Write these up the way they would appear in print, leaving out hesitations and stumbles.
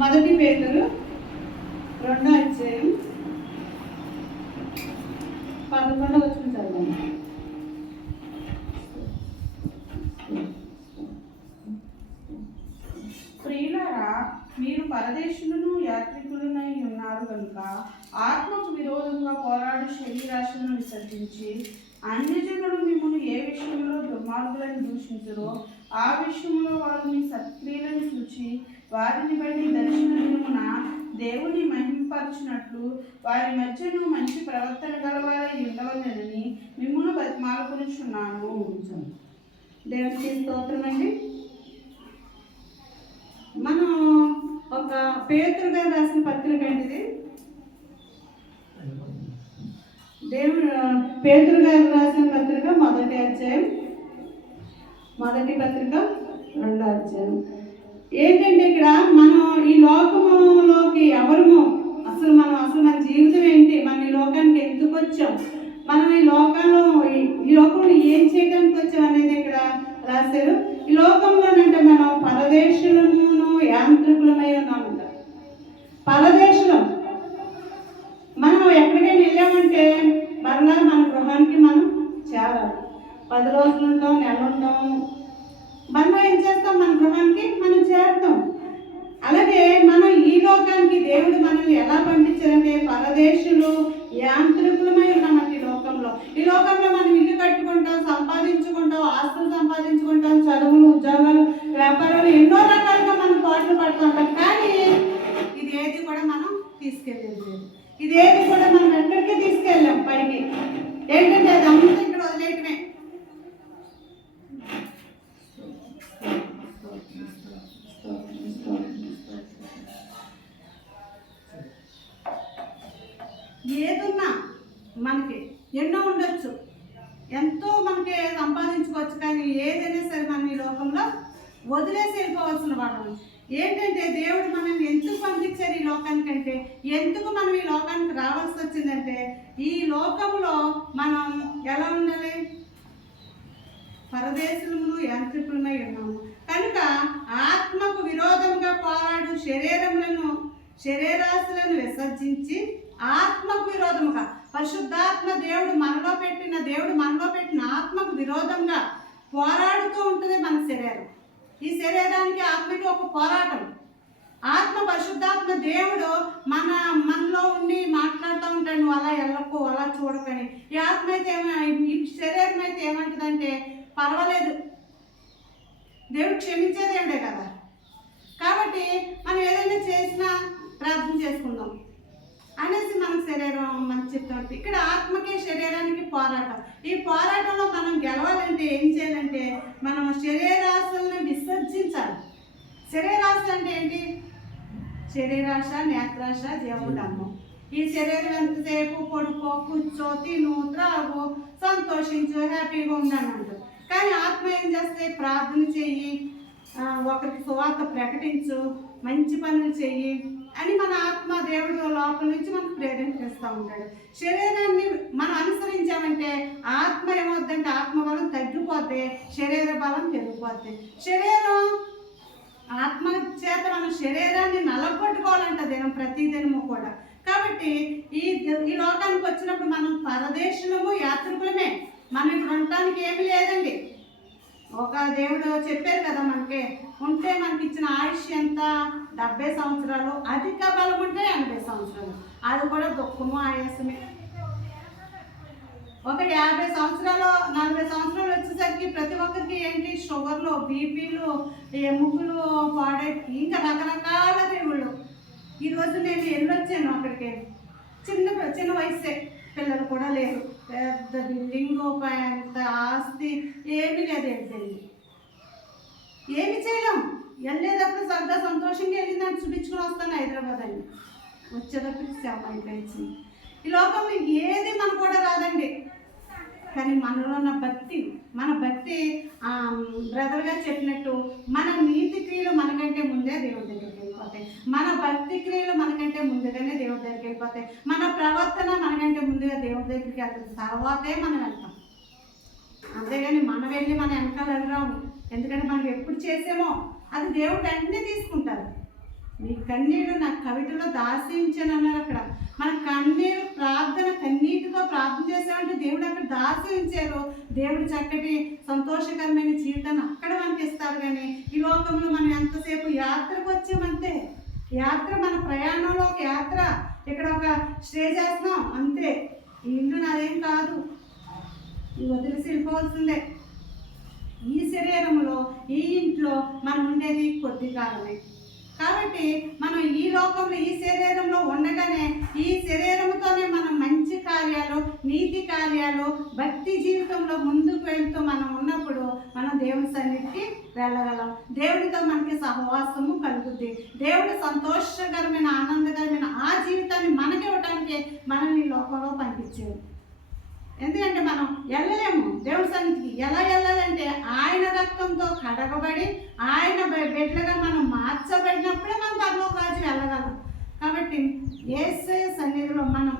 మొదటి పేతురు 2వ అధ్యాయం 11వ వచనం చదవండి. ప్రియులారా, మీరు పరదేశులను యాత్రికులనై ఉన్నారు కనుక ఆత్మకు విరోధంగా పోరాడు శరీరాశలను విసర్జించి అన్యజనులు మిమ్మల్ని ఏ విషయంలో దుర్మార్గులను దూషించరో ఆ విషయంలో వారు మీ సత్క్రియలను చూచి వారిని బట్టి దర్శన దినమున దేవుని మహిమపరచినట్లు వారి మధ్యను మంచి ప్రవర్తన గలవారై ఉండవలెనని మిమ్మల్ని బతిమాలుకొనుచున్నాను. దేవునికి స్తోత్రం అండి. మనం ఒక పేతురు గారు రాసిన పత్రిక అండి ఇది. పేతురు గారు రాసిన పత్రిక మొదటి అధ్యాయం, మొదటి పత్రిక 2వ అధ్యాయం. ఏంటంటే ఇక్కడ మనం ఈ లోకములోకి ఎవరము, అసలు మన జీవితం ఏంటి, మనం ఈ లోకానికి ఎందుకు వచ్చాం, మనం ఈ లోకంలో ఏం చేయడానికి వచ్చాం అనేది ఇక్కడ రాశారు. ఈ లోకంలోనంటే మనం పరదేశులమును యాంత్రికులమై ఉన్నామంట. పరదేశులం. మనం ఎక్కడికైనా వెళ్ళామంటే మరలా మన గృహానికి మనం చేరాలి. 10 రోజులు ఉంటాం, నెల ఉంటాం, మనం ఏం చేస్తాం, మన గృహానికి మనం చేరుతాం. అలాగే మనం ఈ లోకానికి దేవుడు మనల్ని ఎలా పండించారంటే పరదేశులు యాంత్రికులమై ఉన్నామంటే ఈ లోకంలో మనం ఇల్లు కట్టుకుంటాం, సంపాదించుకుంటాం, ఆస్తులు సంపాదించుకుంటాం, చదువులు, ఉద్యోగాలు, వ్యాపారాలు, ఎన్నో రకాలుగా మనం పాటలు పడుతుంటాం. కానీ ఇది ఏది కూడా మనం తీసుకెళ్ళలేదు. ఇది ఏది కూడా మనం ఎక్కడికి తీసుకెళ్ళాం పైకి. ఏంటంటే అది అంతా ఇక్కడ వదిలేయటమే. ఏదున్నా మనకి ఎన్నో ఉండొచ్చు, ఎంతో మనకి సంపాదించుకోవచ్చు, కానీ ఏదైనా సరే మనం ఈ లోకంలో వదిలేసి వెళ్ళిపోవాల్సిన వాళ్ళం. ఏంటంటే దేవుడు మనల్ని ఎందుకు పంపించారు ఈ లోకానికంటే, ఎందుకు మనం ఈ లోకానికి రావాల్సి వచ్చిందంటే ఈ లోకంలో మనం ఎలా ఉండాలి, పరదేశులను యాంత్రికులమై ఉన్నాము కనుక ఆత్మకు విరోధంగా పోరాడు శరీరాశులను విసర్జించి ఆత్మకు విరోధముగా పరిశుద్ధాత్మ దేవుడు మనలో పెట్టిన ఆత్మకు విరోధంగా పోరాడుతూ ఉంటుంది మన శరీరం. ఈ శరీరానికి ఆత్మకి ఒక పోరాటం. ఆత్మ పరిశుద్ధాత్మ దేవుడు మనలో ఉండి మాట్లాడుతూ ఉంటాడు, నువ్వు అలా వెళ్ళకు, అలా చూడకని. ఈ ఆత్మ అయితే ఈ శరీరం అయితే ఏమంటుందంటే పర్వాలేదు, దేవుడు క్షమించే దేవుడే కదా, కాబట్టి మనం ఏదైనా చేసినా ప్రార్థన చేసుకుందాం అనేసి మన శరీరం మనకు చెప్తాం. ఇక్కడ ఆత్మకి శరీరానికి పోరాటం. ఈ పోరాటంలో మనం గెలవాలంటే ఏం చేయాలంటే మనం శరీరాశలను విసర్జించాలి. శరీరాశ అంటే ఏంటి? శరీరాశ, నేత్రాశ, జీవముడమ్ము. ఈ శరీరం ఎంతసేపు పడుకో, కూర్చో, తిను, త్రాగు, సంతోషించు, హ్యాపీగా ఉండని అంటారు. కానీ ఆత్మ ఏం చేస్తే ప్రార్థన చెయ్యి, ఒకరికి సువార్త ప్రకటించు, మంచి పనులు చెయ్యి అని మన ఆత్మ దేవుడు లోపల నుంచి మనకు ప్రేరేపిస్తూ ఉంటాడు. శరీరాన్ని మనం అనుసరించామంటే ఆత్మ ఏమవుద్దంటే ఆత్మబలం తగ్గిపోతే శరీర బలం పెరిగిపోద్ది. ఆత్మ చేత మనం శరీరాన్ని నలగొట్టుకోవాలంట ప్రతిదినము కూడా. కాబట్టి ఈ లోకానికి వచ్చినప్పుడు మనం పరదేశులము యాత్రికులమే. మనం ఇప్పుడు ఉండటానికి ఏమీ లేదండి. ఒక దేవుడు చెప్పారు కదా, మనకి ఇచ్చిన ఆయుష్ ఎంత? 70 సంవత్సరాలు, అధిక బలం ఉంటే 80 సంవత్సరాలు. అది కూడా దుఃఖము, ఆయాసమే. ఒక 50 సంవత్సరాలు, 40 సంవత్సరాలు వచ్చేసరికి ప్రతి ఒక్కరికి ఏంటి, షుగర్లు, బీపీలు, ఎముకలు పాడై ఇంకా రకరకాల దేవుళ్ళు. ఈరోజు నేను వెళ్ళొచ్చాను అక్కడికి, చిన్న వయసే, పిల్లలు కూడా లేరు, పెద్ద బిల్డింగ్, పెద్ద ఆస్తి, ఏమీ లేదు. ఏమి చేయలేం. వెళ్ళేటప్పుడు సరదా సంతోషంగా వెళ్ళిందని చూపించుకొని వస్తాను హైదరాబాద్ అని, వచ్చేటప్పుడు సేవ అయిపోయింది. ఈ లోకంలో ఏది మన కూడా రాదండి. కానీ మనలో ఉన్న మన భక్తి బ్రదర్ గారు చెప్పినట్టు మన నీతి క్రియలు మనకంటే ముందే దేవుడి దగ్గరికి వెళ్ళిపోతాయి. మన భక్తి క్రియలు మనకంటే ముందుగానే దేవుడి దగ్గరికి వెళ్ళిపోతాయి. మన ప్రవర్తన మనకంటే ముందుగా దేవుడి దగ్గరికి వెళ్తుంది, తర్వాతే మనం వెళ్తాం. అంతేగాని మనం వెళ్ళి మన వెనకాల వెళ్ళరాము. ఎందుకంటే మనం ఎప్పుడు చేసామో అది దేవుడు వెంటనే తీసుకుంటారు. నీ కన్నీరు నా కవితలో దాసించాను అన్నారు. అక్కడ మన కన్నీరు ప్రార్థన, కన్నీటితో ప్రార్థన చేసామంటే దేవుడు అక్కడ దాసించారు. దేవుడు చక్కటి సంతోషకరమైన జీవితాన్ని అక్కడ మనకి ఇస్తారు. కానీ ఈ లోకంలో మనం ఎంతసేపు యాత్రకు వచ్చామంతే. యాత్ర మన ప్రయాణంలో ఒక యాత్ర, ఇక్కడ ఒక స్టే చేస్తున్నాం అంతే. ఈ ఇల్లు నాదేం కాదు, ఈ వదిలేసి వెళ్ళిపోవాల్సిందే. ఈ శరీరంలో, ఈ ఇంట్లో మనం ఉండేది కొద్ది కాలమే. కాబట్టి మనం ఈ లోకంలో, ఈ శరీరంలో ఉండగానే ఈ శరీరంతోనే మనం మంచి కార్యాలు, నీతి కార్యాలు, భక్తి జీవితంలో ముందుకు వెళ్తూ మనం ఉన్నప్పుడు మనం దేవుని సన్నిధికి వెళ్ళగలం. దేవుడితో మనకి సహవాసము కలుగుద్ది. దేవుడు సంతోషకరమైన, ఆనందకరమైన ఆ జీవితాన్ని మనకి ఇవ్వడానికి మనం ఈ లోకంలో పంపించారు. ఎందుకంటే మనం వెళ్ళలేము దేవుడి సన్నిధికి. ఎలా వెళ్ళాలంటే ఆయన రక్తంతో కడగబడి ఆయన బిడ్డలుగా మనం మార్చబడినప్పుడే మనం పరలోక రాజ్యం వెళ్ళగలం. కాబట్టి యేసయ్య సన్నిధిలో మనం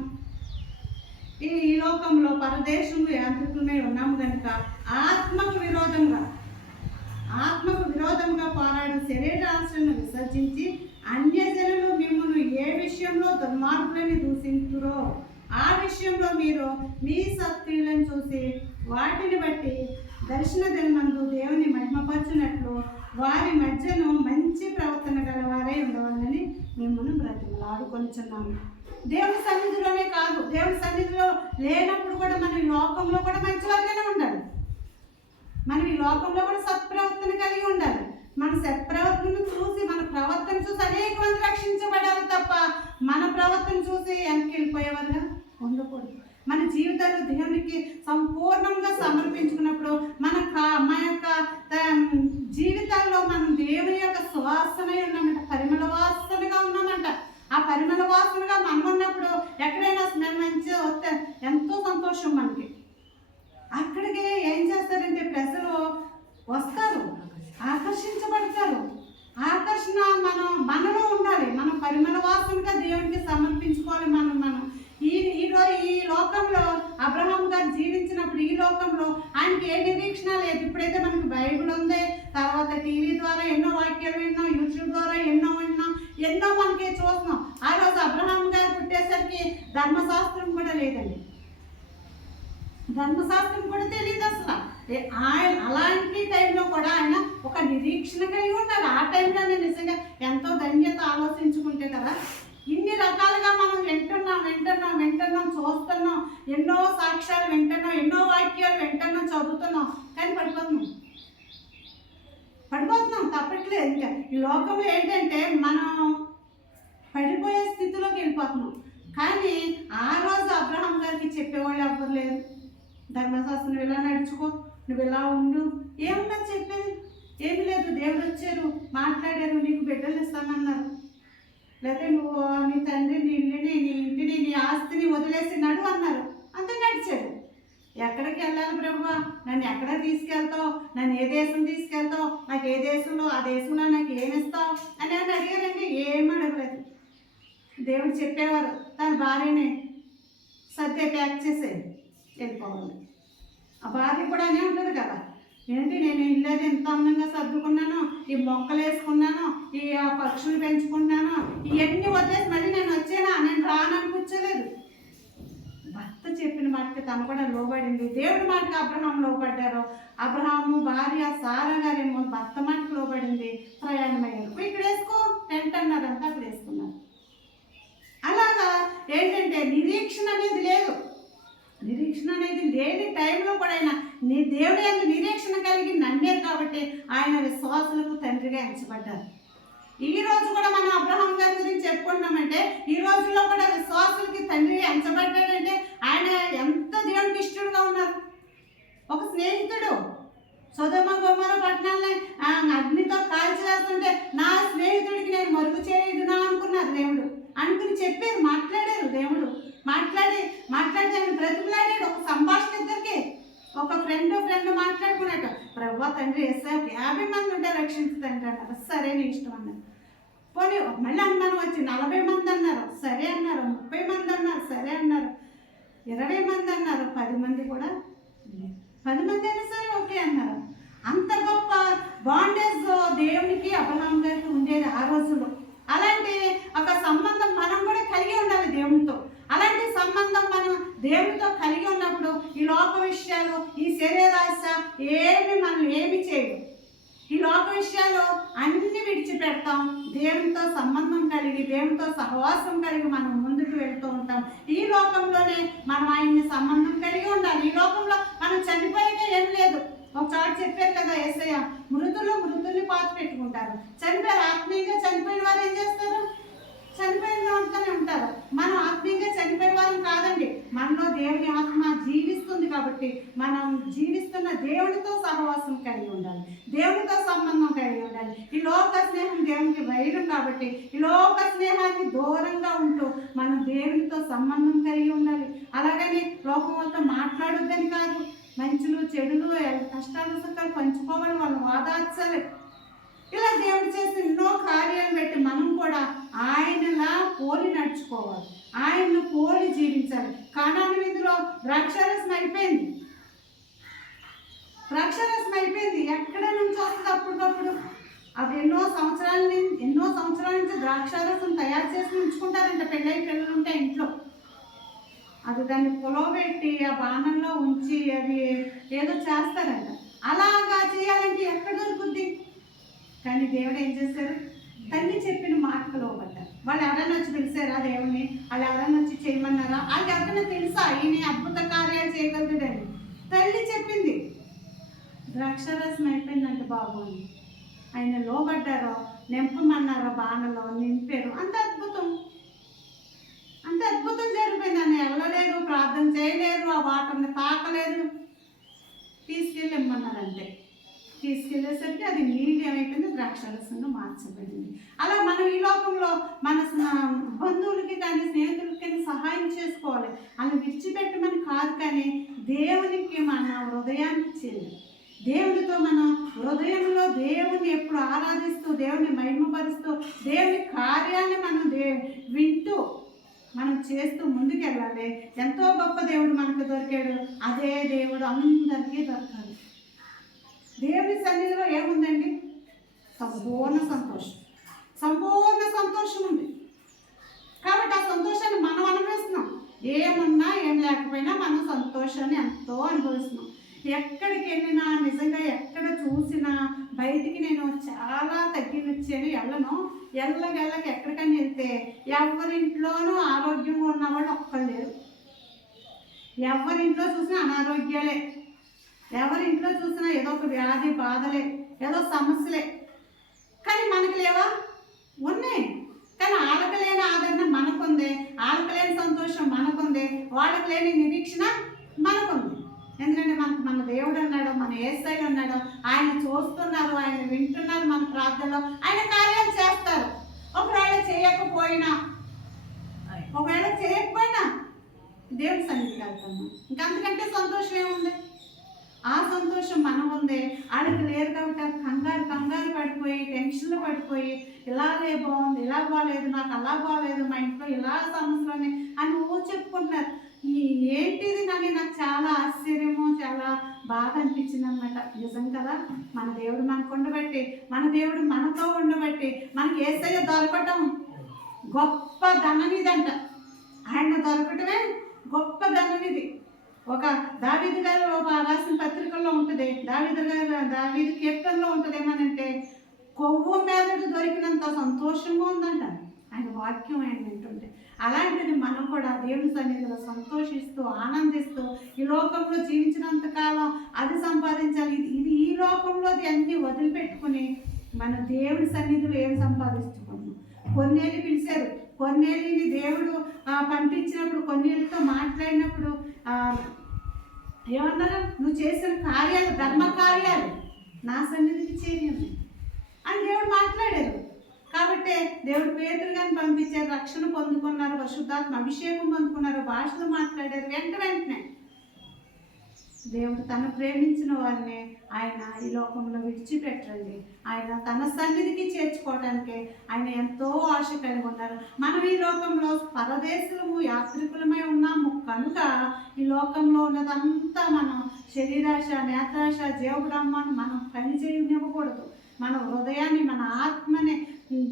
ఈ లోకంలో పరదేశంలో యాంత్రికులమై ఉన్నాము కనుక ఆత్మకు విరోధంగా పోరాడు శరీరాశలను విసర్జించి అన్యజనులు మిమ్మల్ని ఏ విషయంలో దుర్మార్గులని దూషించురో ఆ విషయంలో మీరు మీ శక్తులను చూసి వాటిని బట్టి దర్శన దినమందు దేవుని మహిమపరచునట్లు వారి మధ్యను మంచి ప్రవర్తన గలవారై ఉండవాలని మిమ్మల్ని బ్రతిమలాడుకొనిచున్నాము. దేవుని సన్నిధిలోనే కాదు, దేవుని సన్నిధిలో లేనప్పుడు కూడా మనం ఈ లోకంలో కూడా మంచివారిగానే ఉండాలి. మనం ఈ లోకంలో కూడా సత్ప్రవర్తన కలిగి ఉండాలి. మన సత్ప్రవర్తనను చూసి, మన ప్రవర్తన చూసి అనేక మంది రక్షించబడాలి తప్ప మన ప్రవర్తన చూసి వెనక్కి వెళ్ళిపోయేవారుగా ఉండకూడదు. మన జీవితాలు దేవునికి సంపూర్ణంగా సమర్పించుకున్నప్పుడు మన యొక్క జీవితాల్లో మనం దేవుని యొక్క సువాసన ఉన్నామంట, పరిమళ వాసనగా ఉన్నామంట. ఆ పరిమళ వాసనగా మనం ఉన్నప్పుడు ఎక్కడైనా స్మెల్ మంచిగా వస్తే ఎంతో సంతోషం మనకి. అక్కడికి ఏం చేస్తారంటే ప్రజలు వస్తారు, ఆకర్షించబడతారు. ఆకర్షణ మనలో ఉండాలి. మనం పరిమళ వాసనగా దేవునికి సమర్పించుకోవాలి. మనం ఈ లోకంలో అబ్రహాం గారు జీవించినప్పుడు ఈ లోకంలో ఆయనకి ఏ నిరీక్షణ లేదు. ఇప్పుడైతే మనకి బైబిల్ ఉంది, తర్వాత టీవీ ద్వారా ఎన్నో వాక్యాలు విన్నాం, యూట్యూబ్ ద్వారా ఎన్నో మనకి చూస్తున్నాం. ఆ రోజు అబ్రహాం గారు పుట్టేసరికి ధర్మశాస్త్రం కూడా లేదండి, ధర్మశాస్త్రం కూడా తెలియదు అసలు. ఆయన అలాంటి టైంలో కూడా ఆయన ఒక నిరీక్షణ కలిగి ఉన్నాడు. ఆ టైంలో నేను నిజంగా ఎంతో ధన్యత ఆలోచించుకుంటే కదా. ఇన్ని రకాలుగా మనం వింటున్నాం, చూస్తున్నాం, ఎన్నో సాక్ష్యాలు వింటున్నాం, ఎన్నో వాక్యాలు వింటున్నాం, చదువుతున్నాం, కానీ పడిపోతున్నాం. తప్పట్లేదు. ఇంకా ఈ లోకంలో ఏంటంటే మనం పడిపోయే స్థితిలోకి వెళ్ళిపోతున్నాం. కానీ ఆ రోజు అబ్రహాం గారికి చెప్పేవాళ్ళు ఎవ్వరు లేరు. ధర్మశాస్త్రం నువ్వు ఇలా నడుచుకో, నువ్వు ఇలా ఉండు, ఏమన్నా చెప్పేది ఏమి లేదు. దేవుడు వచ్చారు, మాట్లాడారు, నీకు బిడ్డలు ఇస్తానన్నారు. లేకపోతే నువ్వు నీ తండ్రి, నీ ఇల్లుని, నీ ఇంటిని, నీ ఆస్తిని వదిలేసి నడు అన్నారు. అంతే నడిచాడు. ఎక్కడికి వెళ్ళాలి ప్రభువా, నన్ను ఎక్కడ తీసుకెళ్తావు, నన్ను ఏ దేశం తీసుకెళ్తావు, నాకు ఏ దేశంలో, ఆ దేశంలో నాకు ఏమిస్తావు అని అని అడిగారండి. ఏం అడగలేదు. దేవుడు చెప్పేవారు, తన భార్యని సర్దే ప్యాక్ చేసేది వెళ్ళిపోవాలి. ఆ భార్య కూడా అనే ఉంటుంది కదా, ఏంటి నేను ఇల్లేది ఎంత అందంగా సర్దుకున్నాను, ఈ మొక్కలు వేసుకున్నాను, ఈ పక్షులు పెంచుకున్నాను, ఇవన్నీ వదిలేసి మళ్ళీ నేను వచ్చానా, నేను రానని కూర్చోలేదు. భర్త చెప్పిన మాటకి తను కూడా లోబడింది. దేవుడి మాటకి అబ్రహాం లోబడ్డారు. అబ్రహాము భార్య సారా గారేమో భర్త మాటకి లోబడింది, ప్రయాణమయ్యారు. ఇక్కడ వేసుకో టెంట్ అన్నారంతా అక్కడ వేసుకున్నారు. అలాగా ఏంటంటే నిరీక్షణ అనేది లేదు. నిరీక్షణ అనేది లేని టైంలో కూడా ఆయన దేవుడి యొక్క నిరీక్షణ కలిగి నమ్మారు కాబట్టి ఆయన విశ్వాసులకు తండ్రిగా ఎంచబడ్డారు. ఈ రోజు కూడా మనం అబ్రహాం గారి గురించి చెప్పుకుంటున్నామంటే ఈ రోజుల్లో కూడా విశ్వాసులకి తండ్రిగా ఎంచబడ్డాడంటే ఆయన ఎంత దేవునికి ఇష్టడుగా ఉన్నారు. ఒక స్నేహితుడు సొదొమ గొమొర్రా పట్టణాలని అగ్నితో కాల్చివేస్తుంటే నా స్నేహితుడికి నేను మరుగు చేయదునా అనుకున్నారు దేవుడు. అనుకుని చెప్పారు, మాట్లాడారు. దేవుడు మాట్లాడి ఆయన బ్రతిమలాడాడు. ఒక సంభాషణ ఇద్దరికి, ఒక ఫ్రెండ్ మాట్లాడుకున్నట్టు, ప్రభువా తండ్రి వేస్తే 50 మంది ఉంటే రక్షించుతండి అన్నారు. సరే నీ ఇష్టం అన్నారు. పోనీ మళ్ళీ అనుమానం వచ్చి 40 మంది అన్నారు, సరే అన్నారు. 30 మంది అన్నారు, సరే అన్నారు. 20 మంది అన్నారు, 10 మంది కూడా 10 మంది అయినా సరే ఓకే అన్నారు. అంత గొప్ప బాండేజ్ దేవునికి అబ్రహాం గారికి ఉండేది ఆ రోజుల్లో. అలాంటి దేవునితో సంబంధం కలిగి దేవునితో సహవాసం కలిగి మనం ముందుకు వెళ్తూ ఉంటాం. ఈ లోకంలోనే మనం ఆయన్ని సంబంధం కలిగి ఉండాలి. ఈ లోకంలో మనం చనిపోయాక ఏం లేదు. ఒకసారి చెప్పారు కదా యేసయ్య, మృతుల్ని పాత పెట్టుకుంటారు. చనిపోయారు, ఆత్మీయంగా చనిపోయిన వారు ఏం చేస్తారు? చనిపోయిన వారితోనే ఉంటారు. మనం ఆత్మీయంగా చనిపోయిన వారం కాదండి. మనలో దేవుని ఆత్మ జీవిస్తుంది కాబట్టి మనం జీవిస్తున్న దేవునితో సహవాసం కలిగి ఉండాలి, దేవునితో సంబంధం కలిగి ఉండాలి. ఈ లోక స్నేహం దేవునికి వైరం కాబట్టి ఈ లోక స్నేహానికి దూరంగా ఉంటూ మనం దేవునితో సంబంధం కలిగి ఉండాలి. అలాగని లోకంతో మాట్లాడొద్దని కాదు, మంచులు చెడులు కష్టాలు సుఖాలు పంచుకోవాలి, వాళ్ళు వాదార్చాలి. ఇలా దేవుడు చేసిన ఎన్నో కార్యాలు పెట్టి మనం కూడా ఆయనలా పోలి నడుచుకోవాలి, ఆయన్ను పోలి జీవించాలి. కానాను విందులో ద్రాక్షారసం అయిపోయింది, ఎక్కడ నుంచి వస్తుంది అప్పటికప్పుడు. అది ఎన్నో సంవత్సరాల నుంచి ద్రాక్షారసం తయారు చేసి ఉంచుకుంటారంట. పిల్లలు ఉంటే ఇంట్లో అది దాన్ని పొలవబెట్టి ఆ బాణంలో ఉంచి అది ఏదో చేస్తారంట. అలాగా చేయాలంటే ఎక్కడ దొరుకుద్ది? కానీ దేవుడు ఏం చేశారు? తల్లి చెప్పిన మాటకు లోబడ్డారు. వాళ్ళు ఎవరైనా వచ్చి పిలిచారా దేవుని? వాళ్ళు ఎవరైనా వచ్చి చేయమన్నారా? వాళ్ళకి ఎవరైనా తెలుసా ఈయన అద్భుత కార్యాలు చేయగలుగుతాడని? తల్లి చెప్పింది. ద్రాక్షారసం అయిపోయిందంట బాబు అని ఆయన లోబడ్డారో, నింపమన్నారో, బాణలో నింపారు. అంత అద్భుతం జరిగిపోయింది. ఆయన వెళ్ళలేరు, ప్రార్థన చేయలేరు, ఆ వాటర్ని తాకలేరు, తీసుకెళ్ళి ఇమ్మన్నారంటే తీసుకెళ్ళేసరికి అది నీళ్ళు ఏమైపోయింది? ద్రాక్షారసంగా మార్చబడింది. అలా మనం ఈ లోకంలో మన బంధువులకి కానీ స్నేహితులకి కానీ సహాయం చేసుకోవాలి. అలా విడిచిపెట్టమని కాదు, కానీ దేవునికి మన హృదయాన్ని చేయాలి. దేవునితో మన హృదయంలో దేవుని ఎప్పుడు ఆరాధిస్తూ, దేవుని మహిమపరుస్తూ, దేవుని కార్యాన్ని మనం వింటూ మనం చేస్తూ ముందుకెళ్ళాలి. ఎంతో గొప్ప దేవుడు మనకు దొరికాడు. అదే దేవుడు అందరికీ దొరకాలి. దేవుని సన్నిధిలో ఏముందండి? సంపూర్ణ సంతోషం ఉంది. కాబట్టి ఆ సంతోషాన్ని మనం అనుభవిస్తున్నాం. ఏమున్నా ఏం లేకపోయినా మనం సంతోషాన్ని ఎంతో అనుభవిస్తున్నాం. ఎక్కడికి వెళ్ళినా, నిజంగా ఎక్కడ చూసినా, బయటికి నేను చాలా తగ్గినొచ్చాను, ఎల్లకి ఎక్కడికైనా వెళ్తే ఎవరింట్లోనూ ఆరోగ్యంగా ఉన్నవాళ్ళు ఒక్కళ్ళు లేరు. ఎవరింట్లో చూసినా అనారోగ్యాలే, ఎవరింట్లో చూసినా ఏదో ఒక వ్యాధి బాధలే, ఏదో సమస్యలే. కానీ మనకి లేవా? ఉన్నాయి. కానీ వాళ్ళకి లేని ఆదరణ మనకుంది, వాళ్ళకి లేని సంతోషం మనకుంది, వాళ్ళకి లేని నిరీక్షణ మనకుంది. ఎందుకంటే మన దేవుడు అన్నాడు, మన యేసయ్య అన్నాడు, ఆయన చూస్తున్నారు, ఆయన వింటున్నారు మన ప్రార్థనలో, ఆయన కార్యాలు చేస్తారు. ఒకవేళ చేయకపోయినా దేవుడి సన్నిధికి వెళ్తాము. ఇంకంతకంటే సంతోషం ఏముంది? ఆ సంతోషం మనం ఉంది. వాళ్ళకి లేరు కాబట్టి కంగారు పడిపోయి, టెన్షన్లో పడిపోయి, ఇలాగే బాగుంది, ఇలా బాగాలేదు, నాకు అలా బాగాలేదు, మా ఇంట్లో ఇలా సమస్యలని అని చెప్పుకుంటున్నారు. ఏంటిది నాకు చాలా ఆశ్చర్యము, చాలా బాధ అనిపించింది అనమాట. నిజం కదా, మన దేవుడు మనకు ఉండబట్టి, మన దేవుడు మనతో ఉండబట్టి, మనకి యేసయ్య దొరకటం గొప్ప ధననిదంట. ఆయన దొరకటమే గొప్ప ధననిది. ఒక దావీదు గారు రాసిన పత్రికల్లో ఉంటుంది, దావీదు కీర్తనలో ఉంటుంది. ఏమనంటే, కొవ్వు మేదడు దొరికినంత సంతోషంగా ఉందంట ఆయన వాక్యం ఆయన వింటుంటే. అలాంటిది మనం కూడా దేవుని సన్నిధిలో సంతోషిస్తూ, ఆనందిస్తూ, ఈ లోకంలో జీవించినంతకాలం అది సంపాదించాలి, ఇది ఈ లోకంలో అన్నీ వదిలిపెట్టుకుని మన దేవుని సన్నిధిలో ఏం సంపాదించుకున్నాం. కొన్నేళ్ళు పిలిచారు, కొన్నేళ్ళని దేవుడు పంపించినప్పుడు, కొన్నేళ్ళతో మాట్లాడినప్పుడు ఏమన్నారు? నువ్వు చేసిన కార్యాలు, ధర్మ కార్యాలు నా సన్నిధికి చేరినవి అని దేవుడు మాట్లాడారు. కాబట్టి దేవుడు పేతురు గారిని పంపించారు, రక్షణ పొందుకున్నారు, పరిశుద్ధాత్మ అభిషేకం పొందుకున్నారు, భాషలు మాట్లాడారు. వెంటనే దేవుడు తను ప్రేమించిన వారిని ఆయన ఈ లోకంలో విడిచిపెట్టండి. ఆయన తన సన్నిధికి చేర్చుకోవడానికి ఆయన ఎంతో ఆశ కలిగి ఉన్నారు. మనం ఈ లోకంలో పరదేశులము, యాత్రికులమై ఉన్నాము కనుక ఈ లోకంలో ఉన్నదంతా మనం శరీరాశ, నేత్రాశ, జీవబ్రహ్మాన్ని మనం పని చేయనివ్వకూడదు. మన హృదయాన్ని, మన ఆత్మని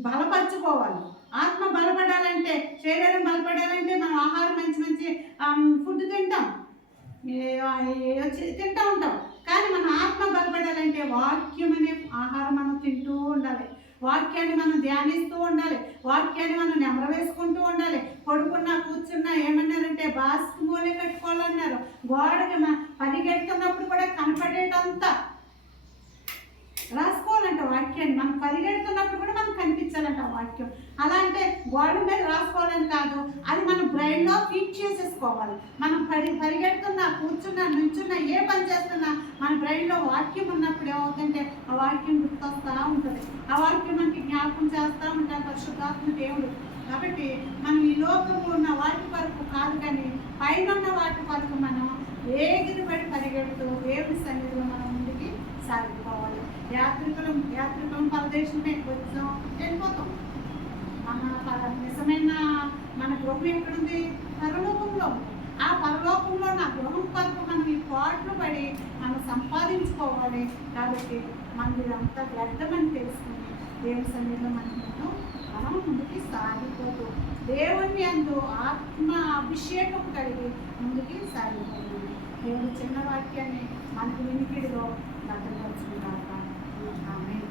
బలపరచుకోవాలి. ఆత్మ బలపడాలంటే, శరీరం బలపడాలంటే మనం ఆహారం మంచి ఫుడ్ తింటూ ఉంటాం. కానీ మన ఆత్మ బలపడాలంటే వాక్యం అనే ఆహారం మనం తింటూ ఉండాలి. వాక్యాన్ని మనం ధ్యానిస్తూ ఉండాలి, వాక్యాన్ని మనం నెమరవేసుకుంటూ ఉండాలి. పడుకున్నా కూర్చున్నా ఏమన్నారంటే బాస్కి మూలే కట్టుకోవాలన్నారు. గోడకి పరిగెడుతున్నప్పుడు కూడా కనపడేటంత రాసుకోవాలంట వాక్యాన్ని. మనం పరిగెడుతున్నప్పుడు కూడా మనకు కనిపించాలంట వాక్యం. అలా అంటే గోడ మీద రాసుకోవాలని కాదు, అది మన బ్రెయిన్లో ఫిట్ చేసేసుకోవాలి. మనం పరిగెడుతున్నా కూర్చున్నా నుంచున్నా ఏ పని చేస్తున్నా మన బ్రెయిన్లో వాక్యం ఉన్నప్పుడు ఏమవుతుందంటే ఆ వాక్యం గుర్తొస్తూ ఉంటుంది. ఆ వాక్యం మనకి జ్ఞాపకం చేస్తూ ఉంటారు పరిశుద్ధాత్మ దేవుడు. కాబట్టి మనం ఈ లోకంలో ఉన్న వాటి వరకు కాదు, కానీ పైన ఉన్న వాటి వరకు మనం వేగిరిపడి పరిగెడుతూ దేవుడి సన్నిధిలో మనం ముందుకి సాగిపోవాలి. యాత్రికులం పరదేశం వచ్చాం, వెళ్ళిపోతాం. నిజమైన మన గృహం ఎక్కడుంది? పరలోకంలో. ఆ పరలోకంలో నా గృహం కొరకు మనం ఈ పాటలు పడి మనం సంపాదించుకోవాలి. కాబట్టి మనది అంతా వ్యర్థమని తెలుసుకుని దేవుని సన్నిధిలో మనం ముందుకి సాగిపోతూ దేవుని అందు ఆత్మ అభిషేకం కలిగి ముందుకి సాగిపోతుంది. దేవుడు చిన్న వాక్యాన్ని మనకు వినికిడిలో భద్రపరుచుకుంటారు. ఆమేన్.